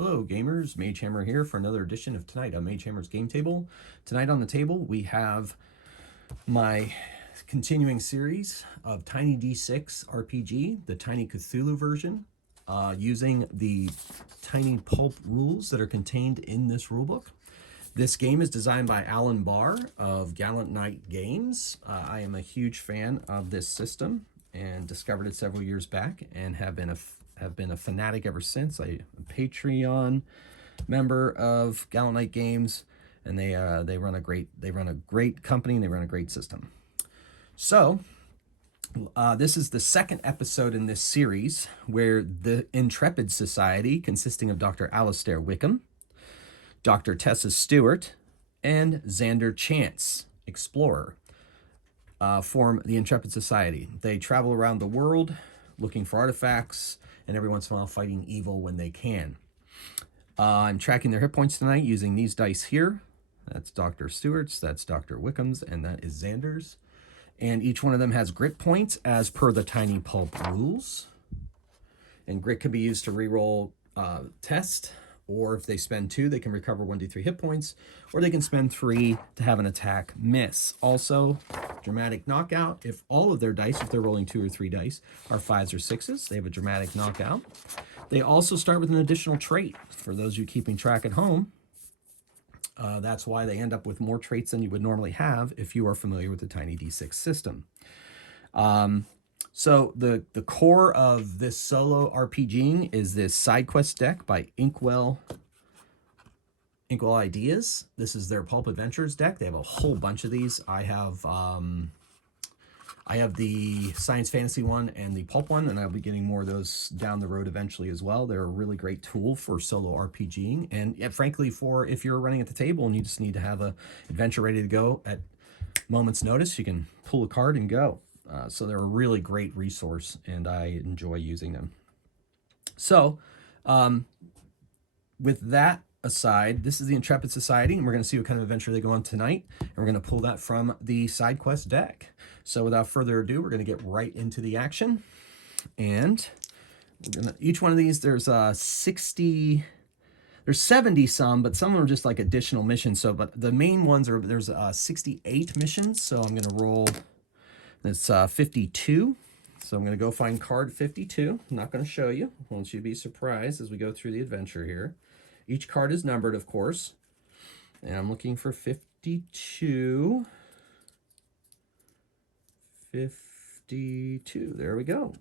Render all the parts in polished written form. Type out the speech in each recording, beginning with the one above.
Hello gamers, Magehammer here for another edition of Tonight on Magehammer's Game Table. Tonight on the table we have my continuing series of Tiny D6 RPG, the Tiny Cthulhu version, using the Tiny Pulp rules that are contained in this rulebook. This game is designed by Alan Bahr of Gallant Knight Games. I am a huge fan of this system and discovered it several years back and have been a fanatic ever since. I'm a Patreon member of Gallant Knight Games, and they run a great company and they run a great system. So this is the second episode in this series where the Intrepid Society, consisting of Dr. Alastair Wickham, Dr. Tessa Stewart, and Xander Chance, explorer, form the Intrepid Society. They travel around the world looking for artifacts and every once in a while fighting evil when they can. I'm tracking their hit points tonight using these dice here. That's Dr. Stewart's, that's Dr. Wickham's, and that is Xander's. And each one of them has grit points as per the Tiny Pulp rules. And grit can be used to reroll test, or if they spend 2, they can recover 1d3 hit points, or they can spend 3 to have an attack miss. Also, dramatic knockout. If all of their dice, if they're rolling 2 or 3 dice, are 5s or 6s, they have a dramatic knockout. They also start with an additional trait. For those of you keeping track at home, that's why they end up with more traits than you would normally have if you are familiar with the Tiny D6 system. So the core of this solo RPGing is this side quest deck by Inkwell Ideas. This is their Pulp Adventures deck. They have a whole bunch of these. I have the science fantasy one and the pulp one, and I'll be getting more of those down the road eventually as well. They're a really great tool for solo RPGing, and yeah, frankly, for if you're running at the table and you just need to have an adventure ready to go at moment's notice, you can pull a card and go. So they're a really great resource, and I enjoy using them. So with that aside, this is the Intrepid Society, and we're going to see what kind of adventure they go on tonight, and we're going to pull that from the side quest deck. So without further ado, we're going to get right into the action, and we're gonna, each one of these, there's 70 some, but some of them are just like additional missions. So, but the main ones are, there's 68 missions, so I'm going to roll, it's 52. So I'm going to go find card 52. I'm not going to show you. I want you to be surprised as we go through the adventure here. Each card is numbered, of course, and I'm looking for 52. 52. There we go.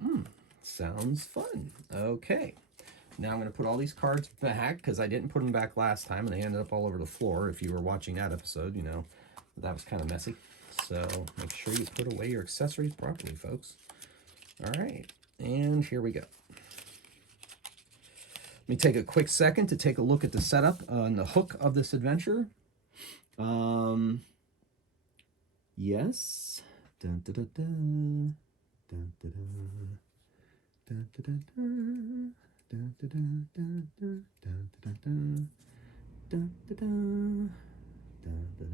Sounds fun. Okay. Now I'm going to put all these cards back because I didn't put them back last time and they ended up all over the floor. If you were watching that episode, you know that was kind of messy. So make sure you put away your accessories properly, folks. All right. And here we go. Let me take a quick second to take a look at the setup and the hook of this adventure. Yes. Dun, dun, dun, dun. Dun, dun, dun. Dun, dun, dun, dun. Dun, dun, dun, dun, dun, dun, dun, dun. Dun, dun, dun. Dun, dun,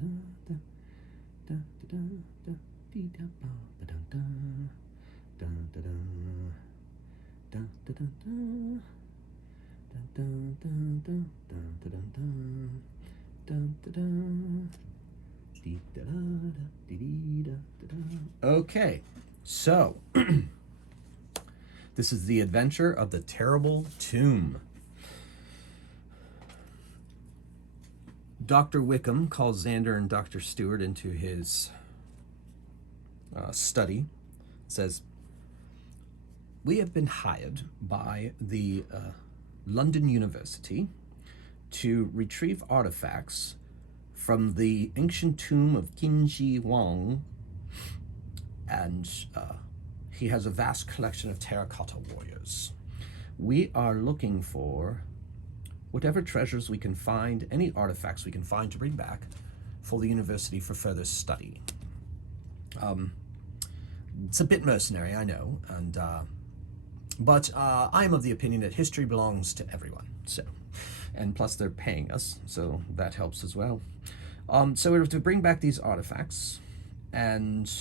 dun. Dun, dun, dun, dun. Dee, da, ba, ba, dun, dun. Dun, dun, dun. Dun, dun, dun, dun. Dun, dun, dun, dun, dun, dun, dun. Dun, dun, dun. Okay, so this is the adventure of the Terrible Tomb. Dr. Wickham calls Xander and Dr. Stewart into his study. Says, "We have been hired by the London University to retrieve artifacts from the ancient tomb of Qinji Wang, and he has a vast collection of terracotta warriors. We are looking for whatever treasures we can find, any artifacts we can find to bring back for the university for further study." It's a bit mercenary, I know, and but I'm of the opinion that history belongs to everyone. So, and plus they're paying us, so that helps as well. So we're to bring back these artifacts, and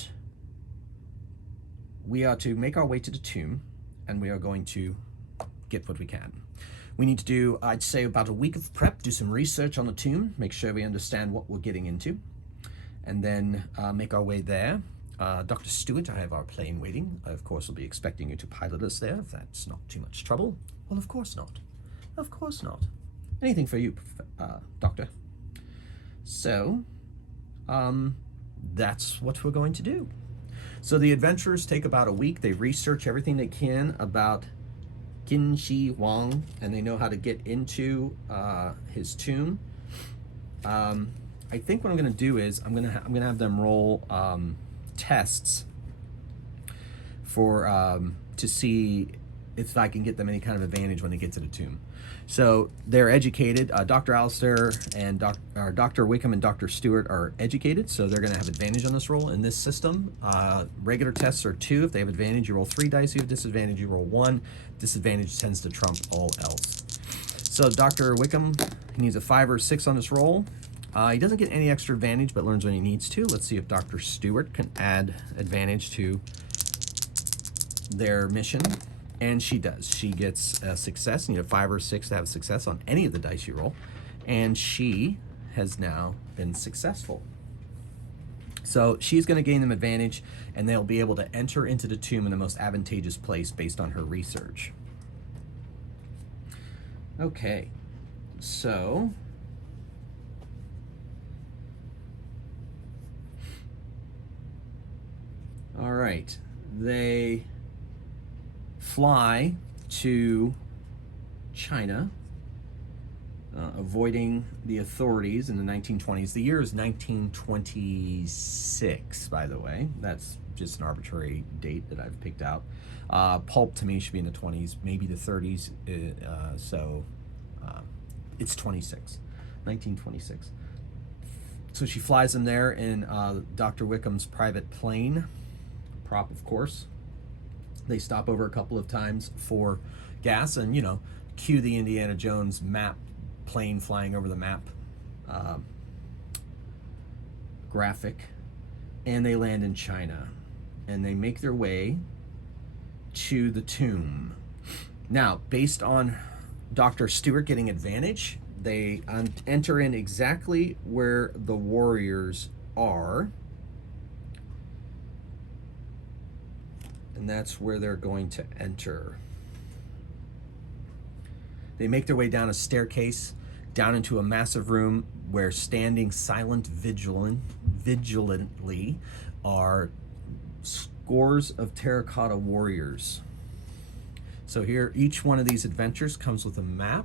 we are to make our way to the tomb, and we are going to get what we can. We need to do, I'd say, about a week of prep, do some research on the tomb, make sure we understand what we're getting into, and then make our way there. Dr. Stewart, I have our plane waiting. I, of course, will be expecting you to pilot us there, if that's not too much trouble. Well, of course not. Of course not. Anything for you, Doctor. So, that's what we're going to do. So the adventurers take about a week. They research everything they can about Qin Shi Huang, and they know how to get into his tomb. I think what I'm going to do is I'm going to have them roll tests for to see if I can get them any kind of advantage when they get to the tomb. So they're educated. Dr. Alistair and Dr. Wickham and Dr. Stewart are educated, so they're going to have advantage on this roll. In this system, regular tests are 2. If they have advantage, you roll 3 dice. If you have disadvantage, you roll 1. Disadvantage tends to trump all else. So Dr. Wickham needs a 5 or 6 on this roll. He doesn't get any extra advantage, but learns when he needs to. Let's see if Dr. Stewart can add advantage to their mission. And she does. She gets a success. You need a 5 or 6 to have success on any of the dice you roll. And she has now been successful. So she's going to gain them advantage, and they'll be able to enter into the tomb in the most advantageous place based on her research. Okay, so all right, they fly to China, avoiding the authorities in the 1920s. The year is 1926, by the way. That's just an arbitrary date that I've picked out. Pulp to me should be in the 20s, maybe the 30s, so it's 1926. So she flies them there in Dr. Wickham's private plane, prop of course. They stop over a couple of times for gas and, you know, cue the Indiana Jones map, plane flying over the map graphic, and they land in China, and they make their way to the tomb. Now, based on Dr. Stewart getting advantage, they enter in exactly where the warriors are, and that's where they're going to enter. They make their way down a staircase, down into a massive room where standing silent vigilantly are scores of terracotta warriors. So here, each one of these adventures comes with a map,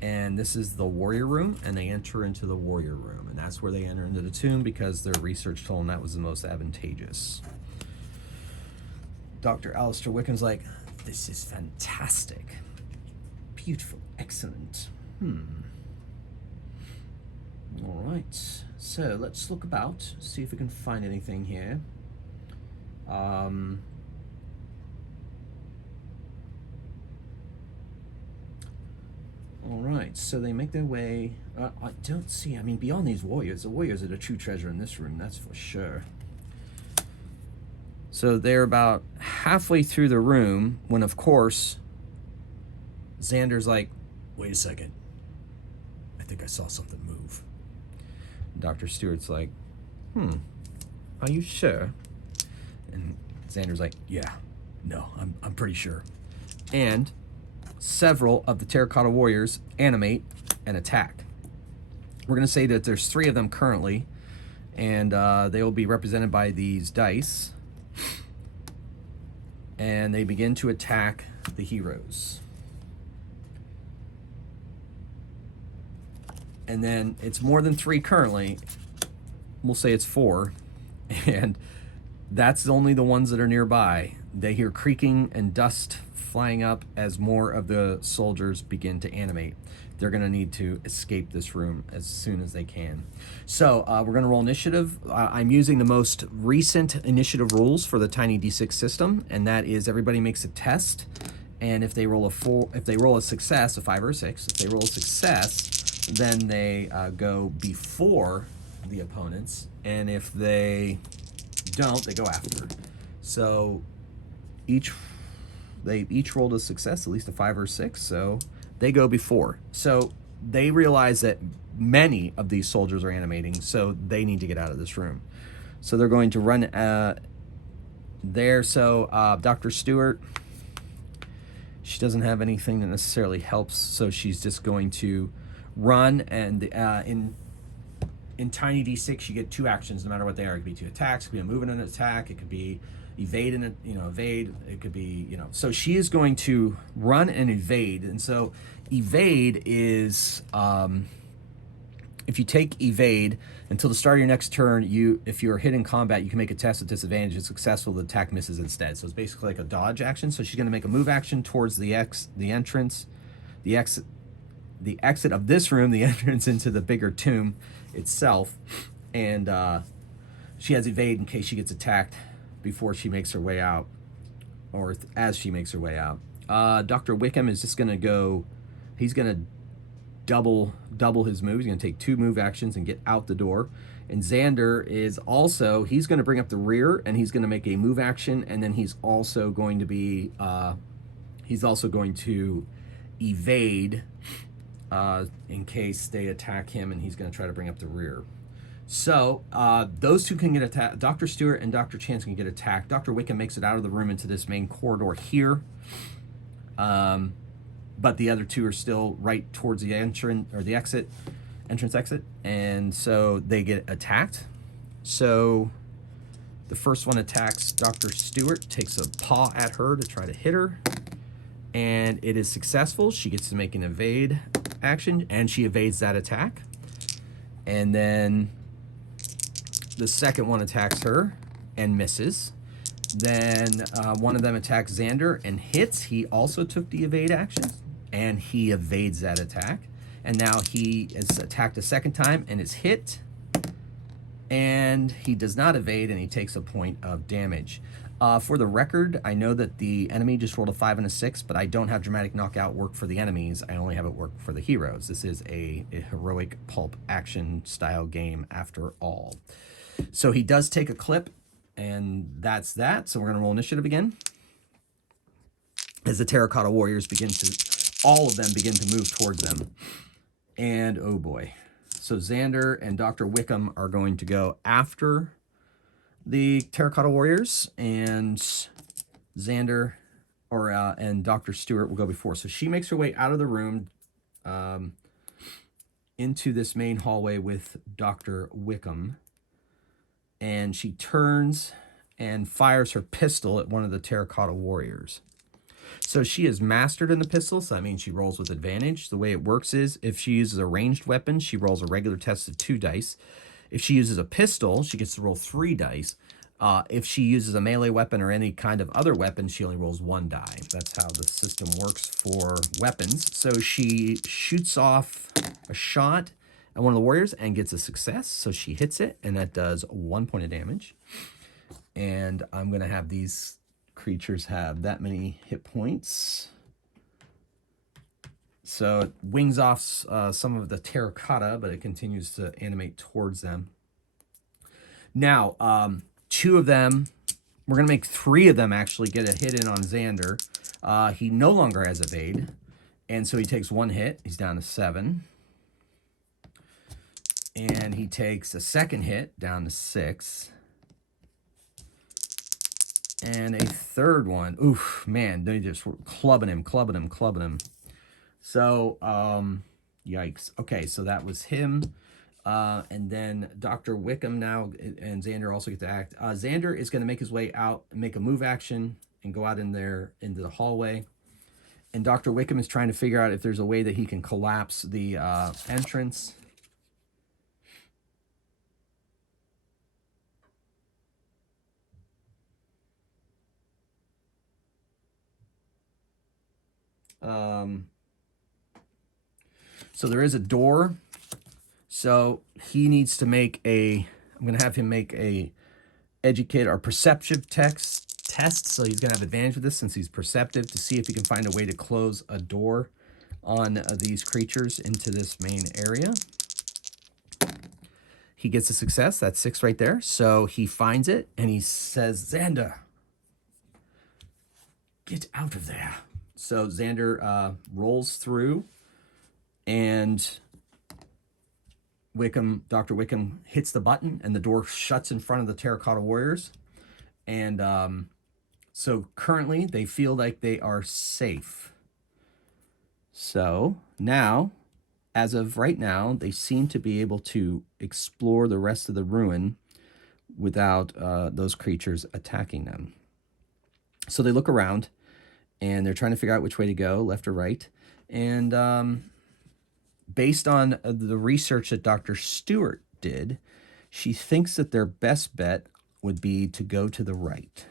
and this is the warrior room, and they enter into the warrior room, and that's where they enter into the tomb because their research told them that was the most advantageous. Dr. Alistair Wickham's like, this is fantastic. Beautiful, excellent. All right, so let's look about, see if we can find anything here. All right, so they make their way. I don't see, I mean, beyond these warriors, the warriors are the true treasure in this room, that's for sure. So they're about halfway through the room when, of course, Xander's like, wait a second, I think I saw something move. Dr. Stewart's like, are you sure? And Xander's like, yeah, no, I'm pretty sure. And several of the terracotta warriors animate and attack. We're going to say that there's 3 of them currently, and they will be represented by these dice. And they begin to attack the heroes. And then it's more than 3 currently. We'll say it's 4. And that's only the ones that are nearby. They hear creaking and dust flying up as more of the soldiers begin to animate. They're going to need to escape this room as soon as they can. So we're going to roll initiative. I'm using the most recent initiative rules for the Tiny D6 system, and that is everybody makes a test, and if they roll a success, a 5 or a 6, if they roll a success, then they go before the opponents, and if they don't, they go after. So they each rolled a success, at least a 5 or 6, so they go before. So they realize that many of these soldiers are animating, so they need to get out of this room. So they're going to run there. So Dr. Stewart, she doesn't have anything that necessarily helps, so she's just going to run. And in Tiny D6, you get 2 actions, no matter what they are. It could be 2 attacks, it could be a move and an attack, it could be evade and evade. It could be So she is going to run and evade, and so evade is if you take evade until the start of your next turn, if you're hit in combat, you can make a test with disadvantage. It's successful, the attack misses instead. So it's basically like a dodge action. So she's going to make a move action towards the entrance, the exit of this room, the entrance into the bigger tomb itself, and she has evade in case she gets attacked before she makes her way out, or as she makes her way out. Dr. Wickham is just going to go. He's going to double his move. He's going to take 2 move actions and get out the door. And Xander is also, he's going to bring up the rear, and he's going to make a move action, and then he's also going to be evade in case they attack him, and he's going to try to bring up the rear. So those 2 can get attacked. Dr. Stewart and Dr. Chance can get attacked. Dr. Wickham makes it out of the room into this main corridor here. But the other 2 are still right towards the entrance or the exit, exit, and so they get attacked. So the first one attacks Dr. Stewart, takes a paw at her to try to hit her, and it is successful. She gets to make an evade action, and she evades that attack. And then the second one attacks her and misses. Then one of them attacks Xander and hits. He also took the evade action, and he evades that attack. And now he is attacked a second time and is hit. And he does not evade, and he takes a point of damage. For the record, I know that the enemy just rolled a 5 and a 6, but I don't have dramatic knockout work for the enemies. I only have it work for the heroes. This is a heroic pulp action style game after all. So he does take a clip, and that's that. So we're going to roll initiative again. As the Terracotta Warriors all of them begin to move towards them. And oh boy. So Xander and Dr. Wickham are going to go after the Terracotta Warriors, and Xander and Dr. Stewart will go before. So she makes her way out of the room into this main hallway with Dr. Wickham, and she turns and fires her pistol at one of the Terracotta Warriors. So she is mastered in the pistol, so that means she rolls with advantage. The way it works is if she uses a ranged weapon, she rolls a regular test of 2 dice. If she uses a pistol, she gets to roll 3 dice. If she uses a melee weapon or any kind of other weapon, she only rolls 1 die. That's how the system works for weapons. So she shoots off a shot at one of the warriors and gets a success. So she hits it, and that does 1 point of damage. And I'm going to have these creatures have that many hit points. So it wings off some of the terracotta, but it continues to animate towards them. Now, 2 of them, we're going to make 3 of them actually get a hit in on Xander. He no longer has evade, and so he takes 1 hit. He's down to 7. And he takes a second hit, down to 6. And a third one. Oof, man, they just were clubbing him. So, yikes. Okay, so that was him. And then Dr. Wickham now and Xander also get to act. Xander is going to make his way out and make a move action and go out in there into the hallway. And Dr. Wickham is trying to figure out if there's a way that he can collapse the entrance. So there is a door. So he needs to make I'm going to have him make a educate or perceptive test. So he's going to have advantage with this since he's perceptive, to see if he can find a way to close a door on these creatures into this main area. He gets a success. That's 6 right there. So he finds it and he says, Xander, get out of there. So Xander rolls through, and Dr. Wickham hits the button, and the door shuts in front of the Terracotta Warriors. And so currently they feel like they are safe. So now, as of right now, they seem to be able to explore the rest of the ruin without those creatures attacking them. So they look around, and they're trying to figure out which way to go, left or right. And based on the research that Dr. Stewart did, she thinks that their best bet would be to go to the right.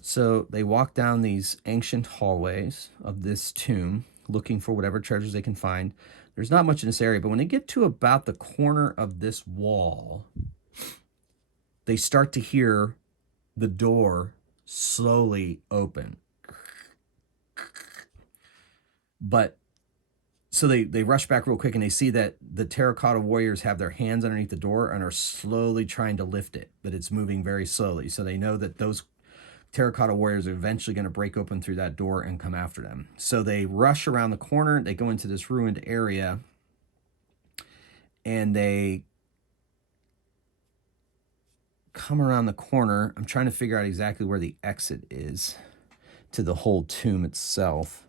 So they walk down these ancient hallways of this tomb, looking for whatever treasures they can find. There's not much in this area, but when they get to about the corner of this wall, they start to hear the door slowly open. But so they rush back real quick, and they see that the Terracotta Warriors have their hands underneath the door and are slowly trying to lift it, but it's moving very slowly. So they know that those Terracotta Warriors are eventually going to break open through that door and come after them. So they rush around the corner. They go into this ruined area, and they come around the corner. I'm trying to figure out exactly where the exit is to the whole tomb itself.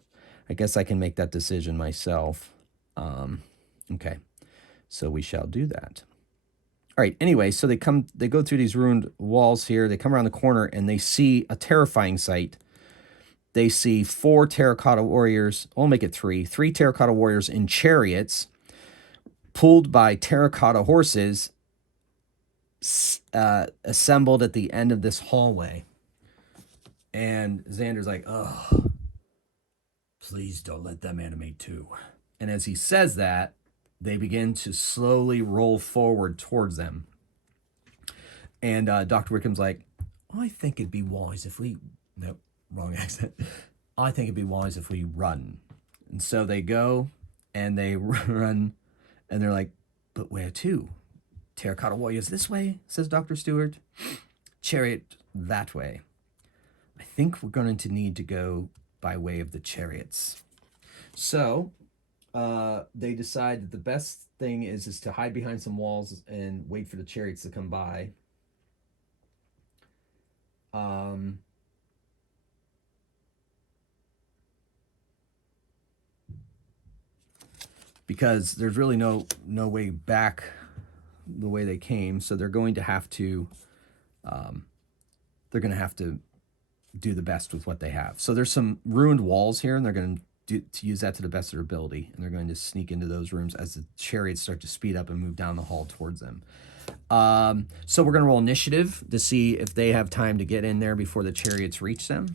I guess I can make that decision myself. Okay, so we shall do that. All right, anyway, so they go through these ruined walls here. They come around the corner, and they see a terrifying sight. They see 4 Terracotta Warriors. I'll make it 3. 3 Terracotta Warriors in chariots, pulled by terracotta horses, assembled at the end of this hallway. And Xander's like, oh, please don't let them animate too. And as he says that, they begin to slowly roll forward towards them. And Dr. Wickham's like, I think it'd be wise if we... Nope, wrong accent. I think it'd be wise if we run. And so they go, and they run, and they're like, but where to? Terracotta Warriors this way, says Dr. Stewart. Chariot that way. I think we're going to need to go by way of the chariots. So they decide that the best thing is to hide behind some walls and wait for the chariots to come by. Because there's really no way back the way they came, so they're going to have to do the best with what they have. So there's some ruined walls here, and they're going to use that to the best of their ability, and they're going to sneak into those rooms as the chariots start to speed up and move down the hall towards them. So we're going to roll initiative to see if they have time to get in there before the chariots reach them.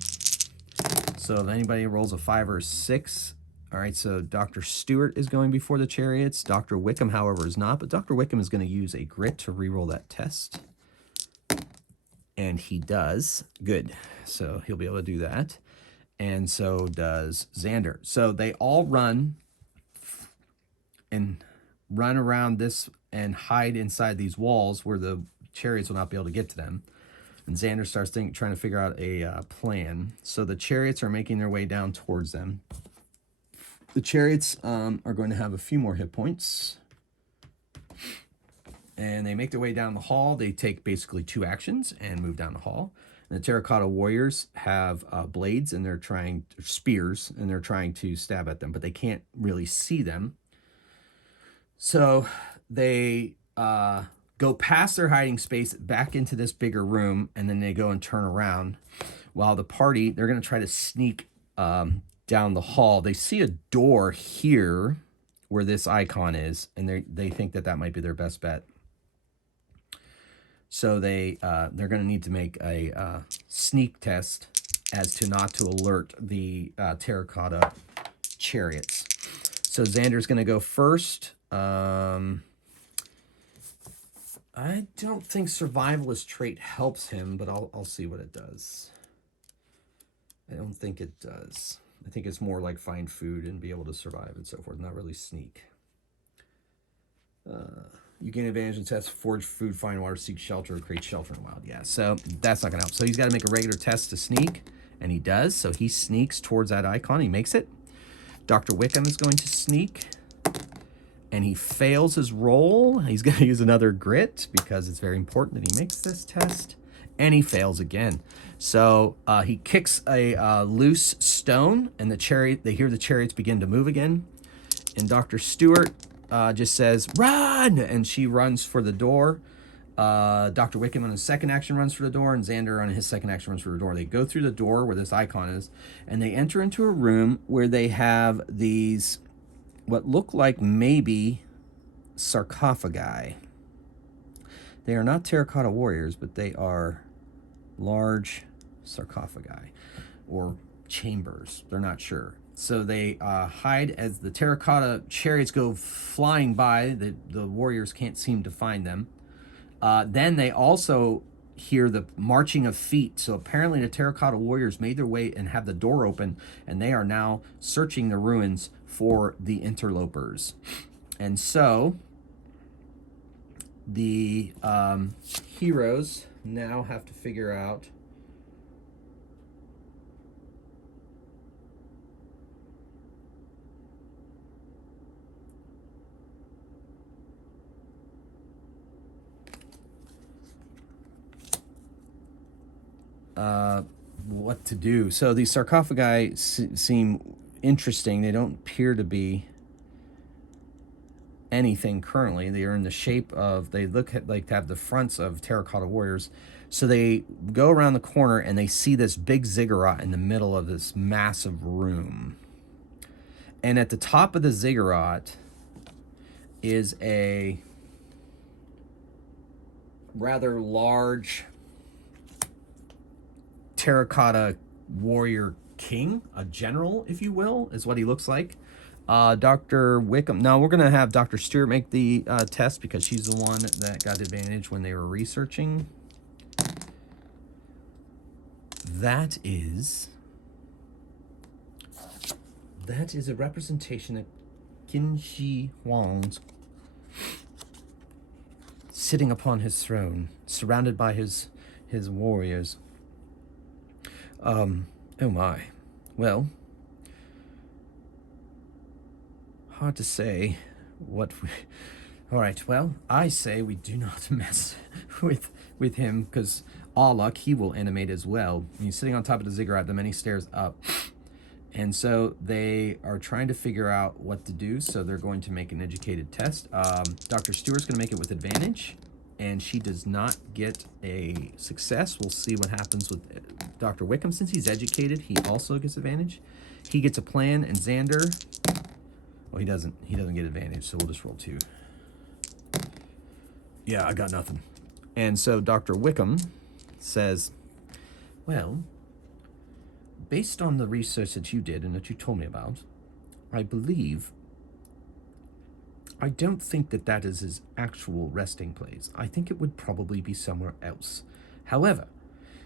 So if anybody rolls a 5 or a 6, all right, so Dr. Stewart is going before the chariots. Dr. Wickham, however, is not, but Dr. Wickham is going to use a grit to reroll that test. And he does. Good. So he'll be able to do that. And so does Xander. So they all run around this and hide inside these walls where the chariots will not be able to get to them. And Xander starts trying to figure out a plan. So the chariots are making their way down towards them. The chariots are going to have a few more hit points. And they make their way down the hall. They take basically 2 actions and move down the hall. And the Terracotta Warriors have blades, and they're spears, and they're trying to stab at them, but they can't really see them. So they go past their hiding space back into this bigger room, and then they go and turn around. While the party, they're going to try to sneak down the hall. They see a door here where this icon is, and they think that might be their best bet. So they're going to need to make a sneak test as to not to alert the terracotta chariots. So Xander's going to go first. I don't think survivalist trait helps him, but I'll see what it does. I don't think it does. I think it's more like find food and be able to survive and so forth, not really sneak. You gain advantage in tests, forage food, find water, seek shelter, or create shelter in the wild. Yeah, so that's not going to help. So he's got to make a regular test to sneak, And he does, so he sneaks towards that icon. He makes it. Dr. Wickham is going to sneak, and he fails his roll. He's going to use another grit because it's very important that he makes this test, and he fails again. So he kicks a loose stone, and they hear the chariots begin to move again. And Dr. Stewart just says, "Run!" And she runs for the door. Dr. Wickham on his second action runs for the door, and Xander on his second action runs for the door. They go through the door where this icon is, and they enter into a room where they have these, what look like maybe sarcophagi. They are not terracotta warriors, but they are large sarcophagi or chambers. They're not sure. So they hide as the terracotta chariots go flying by. The warriors can't seem to find them. Then they also hear the marching of feet. So apparently the terracotta warriors made their way and have the door open, and they are now searching the ruins for the interlopers. And so the heroes now have to figure out what to do. So these sarcophagi seem interesting. They don't appear to be anything currently. They are in the shape of, they look like to have the fronts of terracotta warriors. So they go around the corner and they see this big ziggurat in the middle of this massive room. And at the top of the ziggurat is a rather large terracotta warrior king, a general, if you will, is what he looks like. Dr. Wickham. Now we're going to have Dr. Stewart make the test because she's the one that got advantage when they were researching. That is a representation of Qin Shi Huang's sitting upon his throne, surrounded by his warriors. Oh my. Well, hard to say what we... All right, well, I say we do not mess with him, because all luck, he will animate as well. He's sitting on top of the ziggurat, the many stairs up. And so they are trying to figure out what to do, so they're going to make an educated test. Dr. Stewart's going to make it with advantage, and she does not get a success. We'll see what happens with Dr. Wickham. Since he's educated, he also gets advantage. He gets a plan, and Xander... Well, he doesn't get advantage, so we'll just roll 2. Yeah, I got nothing. And so Dr. Wickham says, well, based on the research that you did and that you told me about, I don't think that is his actual resting place. I think it would probably be somewhere else. However,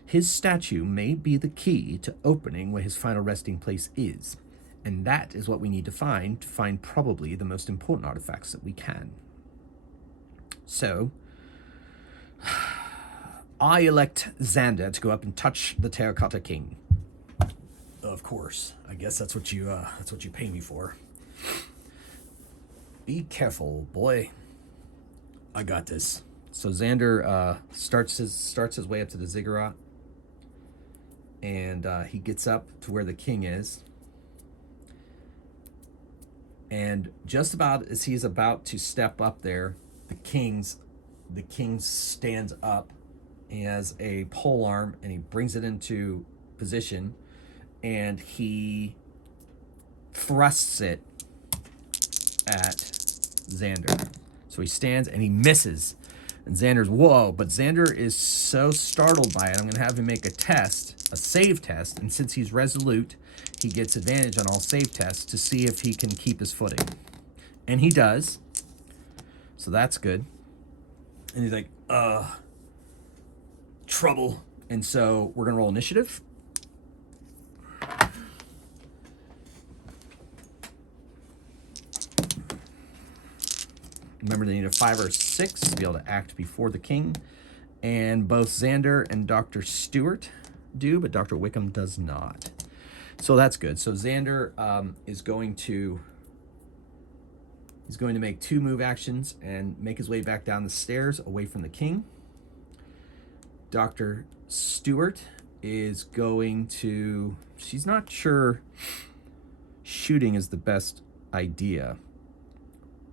his statue may be the key to opening where his final resting place is. And that is what we need to find probably the most important artifacts that we can. So, I elect Xander to go up and touch the Terracotta King. Of course, I guess that's what you pay me for. Be careful, boy. I got this. So Xander starts his way up to the ziggurat, and he gets up to where the king is. And just about as he's about to step up there, the king stands up. He has a pole arm, and he brings it into position, and he thrusts it at Xander. So he stands and he misses. And Xander's, whoa, but Xander is so startled by it, I'm going to have him make a save test, and since he's resolute, he gets advantage on all save tests to see if he can keep his footing. And he does. So that's good. And he's like, trouble. And so we're going to roll initiative. Remember, they need a 5 or 6 to be able to act before the king. And both Xander and Dr. Stewart do, but Dr. Wickham does not. So that's good. So Xander is going to make 2 move actions and make his way back down the stairs away from the king. Dr. Stewart is going to, she's not sure shooting is the best idea,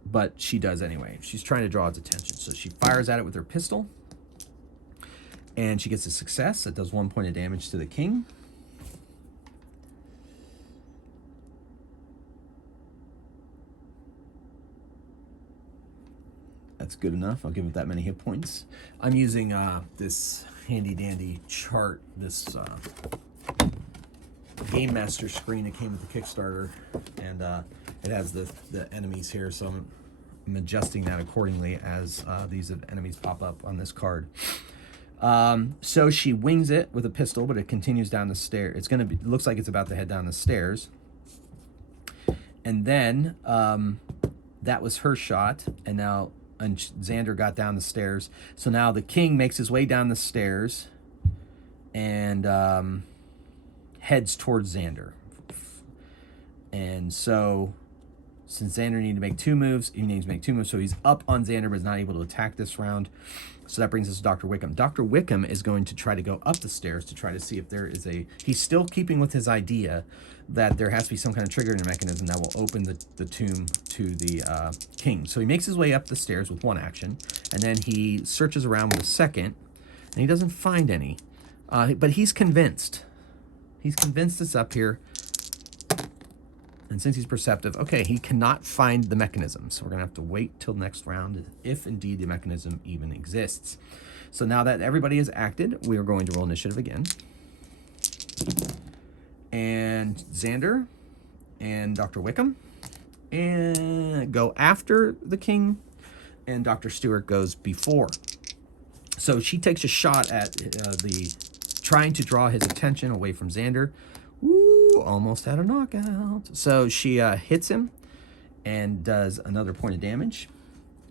but she does anyway. She's trying to draw its attention. So she fires at it with her pistol, and she gets a success. It does 1 point of damage to the king. That's good enough. I'll give it that many hit points. I'm using this handy dandy chart, this Game Master screen that came with the Kickstarter, and it has the enemies here, so I'm adjusting that accordingly as these enemies pop up on this card. So she wings it with a pistol, but it continues down the stairs. It's gonna be, it looks like it's about to head down the stairs, and then that was her shot, and now Xander got down the stairs. So now the king makes his way down the stairs and heads towards Xander. And so since Xander needed to make 2 moves, he needs to make 2 moves. So he's up on Xander, but is not able to attack this round. So that brings us to Dr. Wickham. Dr. Wickham is going to try to go up the stairs to try to see if there is he's still keeping with his idea that there has to be some kind of triggering mechanism that will open the tomb to the king. So he makes his way up the stairs with 1 action, and then he searches around with a second, and he doesn't find any. But he's convinced. He's convinced it's up here. And since he's perceptive, okay, he cannot find the mechanism. So we're going to have to wait till next round if indeed the mechanism even exists. So now that everybody has acted, we are going to roll initiative again. And Xander and Dr. Wickham and go after the king, and Dr. Stewart goes before. So she takes a shot at trying to draw his attention away from Xander. Ooh, almost had a knockout. So she hits him and does another point of damage.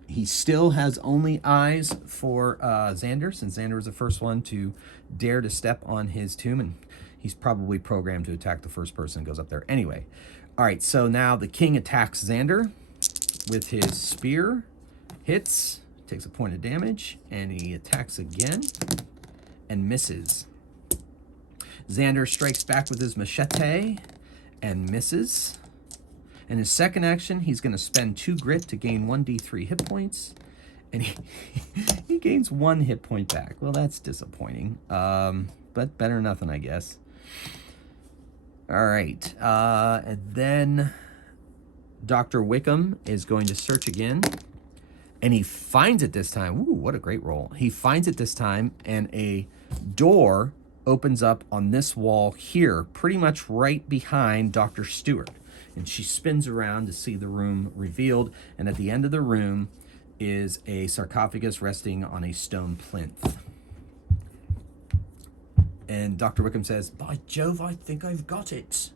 He still has only eyes for Xander, since Xander was the first one to dare to step on his tomb, and he's probably programmed to attack the first person that goes up there anyway. All right, so now the king attacks Xander with his spear, hits, takes a point of damage, and he attacks again and misses. Xander strikes back with his machete and misses. In his second action, he's going to spend 2 grit to gain 1d3 hit points, and he gains 1 hit point back. Well, that's disappointing, but better than nothing, I guess. All right, and then Dr. Wickham is going to search again, and he finds it this time. Ooh, what a great roll. He finds it this time, and a door opens up on this wall here, pretty much right behind Dr. Stewart. And she spins around to see the room revealed, and at the end of the room is a sarcophagus resting on a stone plinth. And Dr. Wickham says, "By Jove, I think I've got it."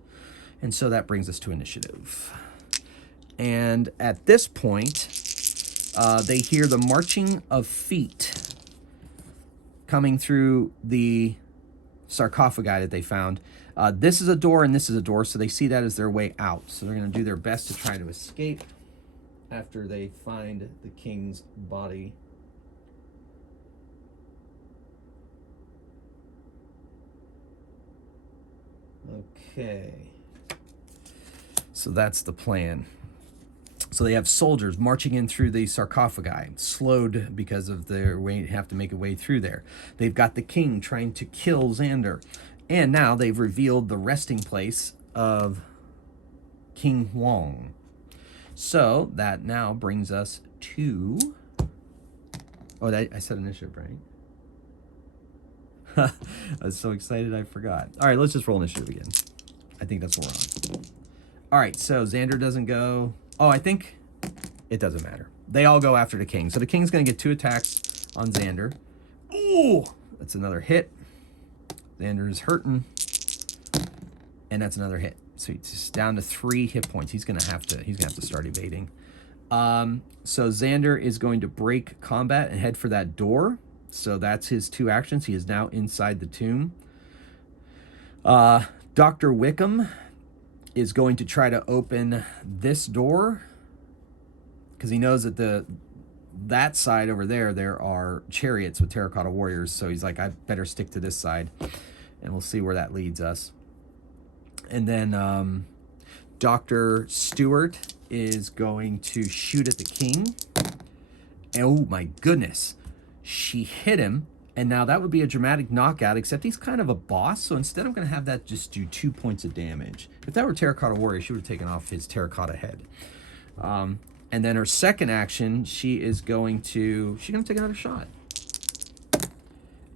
And so that brings us to initiative. And at this point, they hear the marching of feet coming through the sarcophagi that they found. This is a door and this is a door, so they see that as their way out. So they're going to do their best to try to escape after they find the king's body. Okay. So that's the plan. So they have soldiers marching in through the sarcophagi, slowed because of their way, have to make a way through there. They've got the king trying to kill Xander. And now they've revealed the resting place of King Huang. So that now brings us to... Oh, I said initiative, right? I was so excited I forgot. All right, let's just roll initiative again. I think that's what we're on. All right, so Xander doesn't go... Oh, I think it doesn't matter. They all go after the king. So the king's going to get 2 attacks on Xander. Ooh, that's another hit. Xander is hurting, and that's another hit. So he's just down to 3 hit points. He's gonna have to start evading. So Xander is going to break combat and head for that door. So that's his 2 actions. He is now inside the tomb. Dr. Wickham is going to try to open this door because he knows that that side over there are chariots with terracotta warriors. So he's like, I better stick to this side, and we'll see where that leads us. And then Dr. Stewart is going to shoot at the king. Oh my goodness. She hit him. And now that would be a dramatic knockout, except he's kind of a boss. So instead, I'm going to have that just do 2 points of damage. If that were Terracotta Warrior, she would have taken off his terracotta head. And then her second action, she's going to take another shot.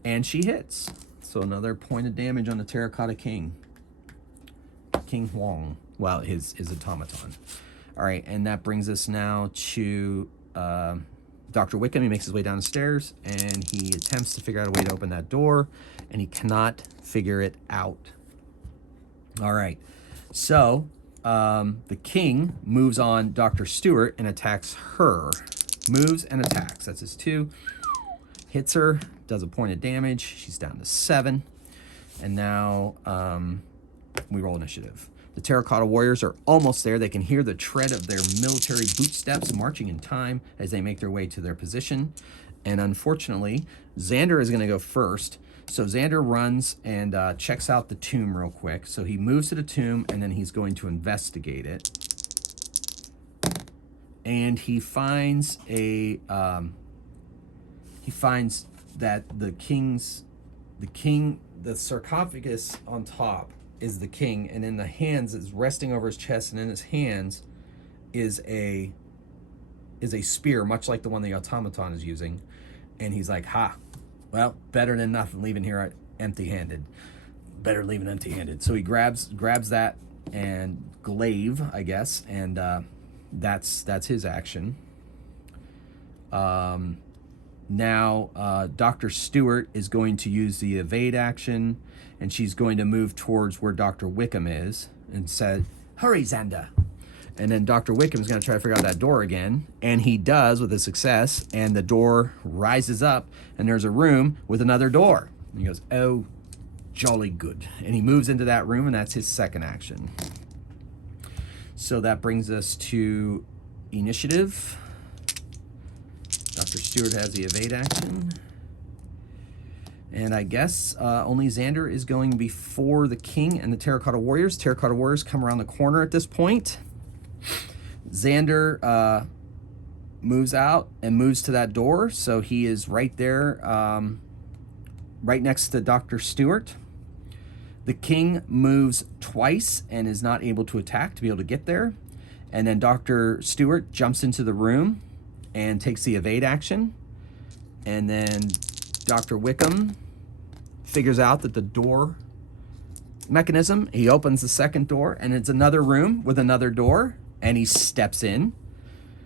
And she hits. So another point of damage on the Terracotta King. King Huang. Well, his automaton. All right, and that brings us now to Dr. Wickham. He makes his way down the stairs, and he attempts to figure out a way to open that door, and he cannot figure it out. All right, so the king moves on Dr. Stewart and attacks her. Moves and attacks. That's his 2. Hits her, does a point of damage. She's down to 7. And now we roll initiative. The Terracotta Warriors are almost there. They can hear the tread of their military bootsteps marching in time as they make their way to their position. And unfortunately, Xander is going to go first. So Xander runs and checks out the tomb real quick. So he moves to the tomb, and then he's going to investigate it. And he finds that the sarcophagus on top is the king, and in the hands is resting over his chest, and in his hands is a spear, much like the one the automaton is using. And he's like, ha, well, better than nothing, leaving here empty-handed. Better leaving empty-handed. So he grabs that and glaive, I guess, and that's his action. Now Dr. Stewart is going to use the evade action, and she's going to move towards where Dr. Wickham is and said, hurry, Xander. And then Dr. Wickham is going to try to figure out that door again, and he does with a success, and the door rises up, and there's a room with another door. And he goes, oh, jolly good. And he moves into that room, and that's his second action. So that brings us to initiative. Dr. Stewart has the evade action. And I guess only Xander is going before the king and the Terracotta Warriors. Terracotta Warriors come around the corner at this point. Xander moves out and moves to that door. So he is right there, right next to Dr. Stewart. The king moves twice and is not able to attack to be able to get there. And then Dr. Stewart jumps into the room and takes the evade action. And then Dr. Wickham figures out that the door mechanism, he opens the second door, and it's another room with another door, and he steps in.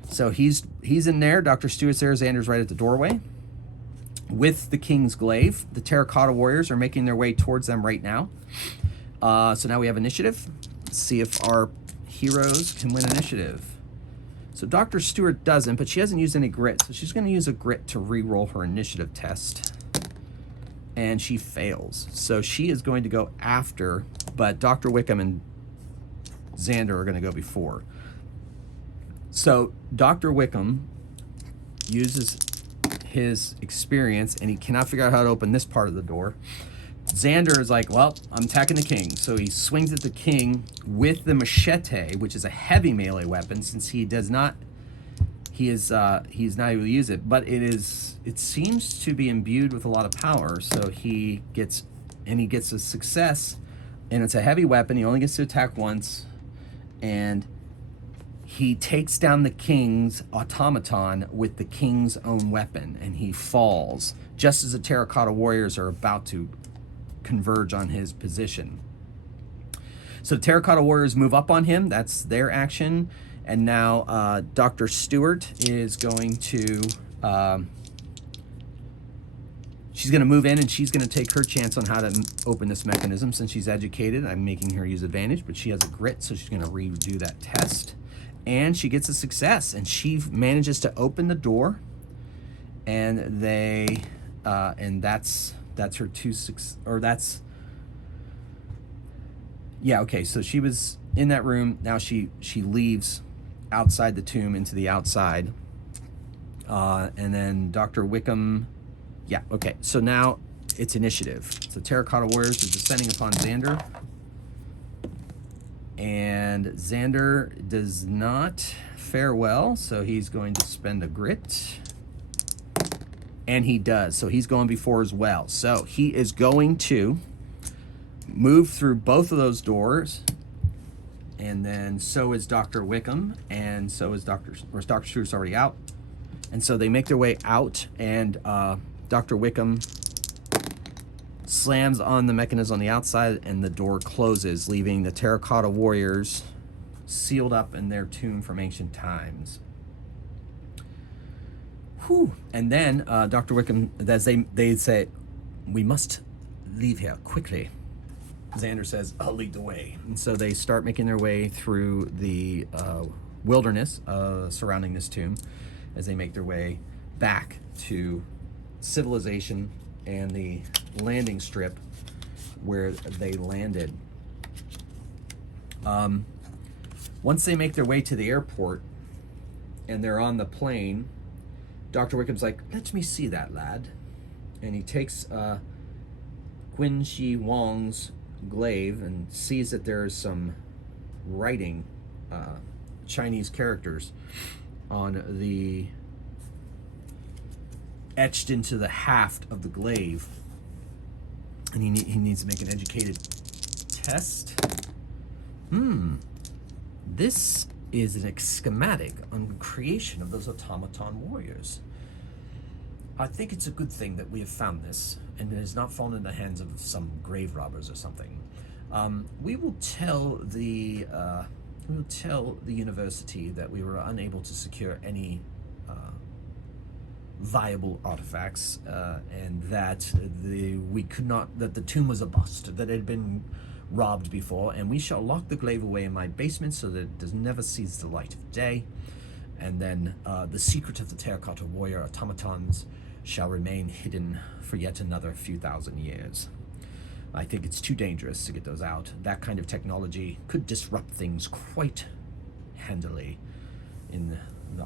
So he's in there. Dr. Stewart's there. Xander's right at the doorway with the king's glaive. The Terracotta Warriors are making their way towards them right now. So now we have initiative. Let's see if our heroes can win initiative. So Dr. Stewart doesn't, but she hasn't used any grit, so she's going to use a grit to re-roll her initiative test. And she fails. So she is going to go after, but Dr. Wickham and Xander are going to go before. So Dr. Wickham uses his experience, and he cannot figure out how to open this part of the door. Xander is like, well, I'm attacking the king. So he swings at the king with the machete, which is a heavy melee weapon, since he's not able to use it, but it seems to be imbued with a lot of power. So he gets a success, and it's a heavy weapon. He only gets to attack once, and he takes down the king's automaton with the king's own weapon, and he falls just as the Terracotta Warriors are about to converge on his position. So the Terracotta Warriors move up on him. That's their action. And now Dr. Stewart is going to, she's going to move in, and she's going to take her chance on how to open this mechanism. Since she's educated, I'm making her use advantage, but she has a grit, so she's going to redo that test. And she gets a success, and she manages to open the door, and that's her that's Yeah, okay, so she was in that room. Now she leaves outside the tomb into the outside. And then Dr. Wickham... Yeah, okay, so now it's initiative. So Terracotta Warriors is descending upon Xander. And Xander does not fare well, so he's going to spend a grit. And he does, so he's going before as well. So he is going to move through both of those doors, and then so is Dr. Wickham, and so is Dr. Stewart's already out. And so they make their way out, and Dr. Wickham slams on the mechanism on the outside, and the door closes, leaving the Terracotta Warriors sealed up in their tomb from ancient times. Whew. And then Dr. Wickham, as they say, we must leave here quickly. Xander says, I'll lead the way. And so they start making their way through the wilderness surrounding this tomb as they make their way back to civilization and the landing strip where they landed. Once they make their way to the airport and they're on the plane, Dr. Wickham's like, let me see that, lad. And he takes Qin Shi Huang's glaive and sees that there's some writing, Chinese characters on the etched into the haft of the glaive, and he needs to make an educated test. This is a schematic on the creation of those automaton warriors. I think it's a good thing that we have found this, and it has not fallen in the hands of some grave robbers or something. We will tell the university that we were unable to secure any viable artifacts, and that that the tomb was a bust, that it had been robbed before, and we shall lock the glaive away in my basement so that it does never sees the light of day. And then the secret of the Terracotta Warrior automatons shall remain hidden for yet another few thousand years. I think it's too dangerous to get those out. That kind of technology could disrupt things quite handily in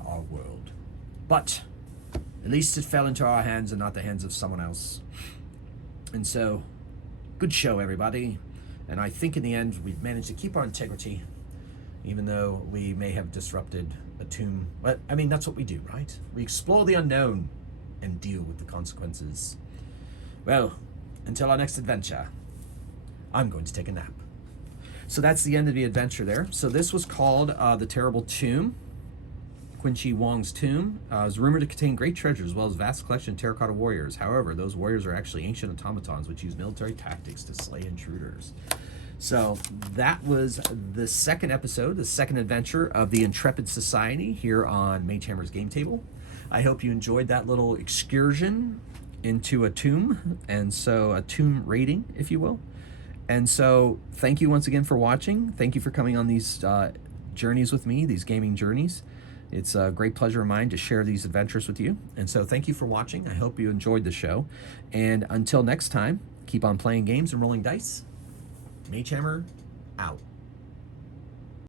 our world. But at least it fell into our hands and not the hands of someone else. And so, good show, everybody. And I think in the end, we've managed to keep our integrity, even though we may have disrupted a tomb. But, I mean, that's what we do, right? We explore the unknown and deal with the consequences. Well, until our next adventure, I'm going to take a nap. So that's the end of the adventure there. So this was called The Terrible Tomb. Qin Shi Huang's tomb is rumored to contain great treasures as well as vast collection of terracotta warriors. However, those warriors are actually ancient automatons which use military tactics to slay intruders. So that was the second episode, the second adventure of the Intrepid Society here on Magehammer's Game Table. I hope you enjoyed that little excursion into a tomb, and so a tomb raiding, if you will. And so thank you once again for watching. Thank you for coming on these journeys with me, these gaming journeys. It's a great pleasure of mine to share these adventures with you. And so thank you for watching. I hope you enjoyed the show. And until next time, keep on playing games and rolling dice. Magehammer out.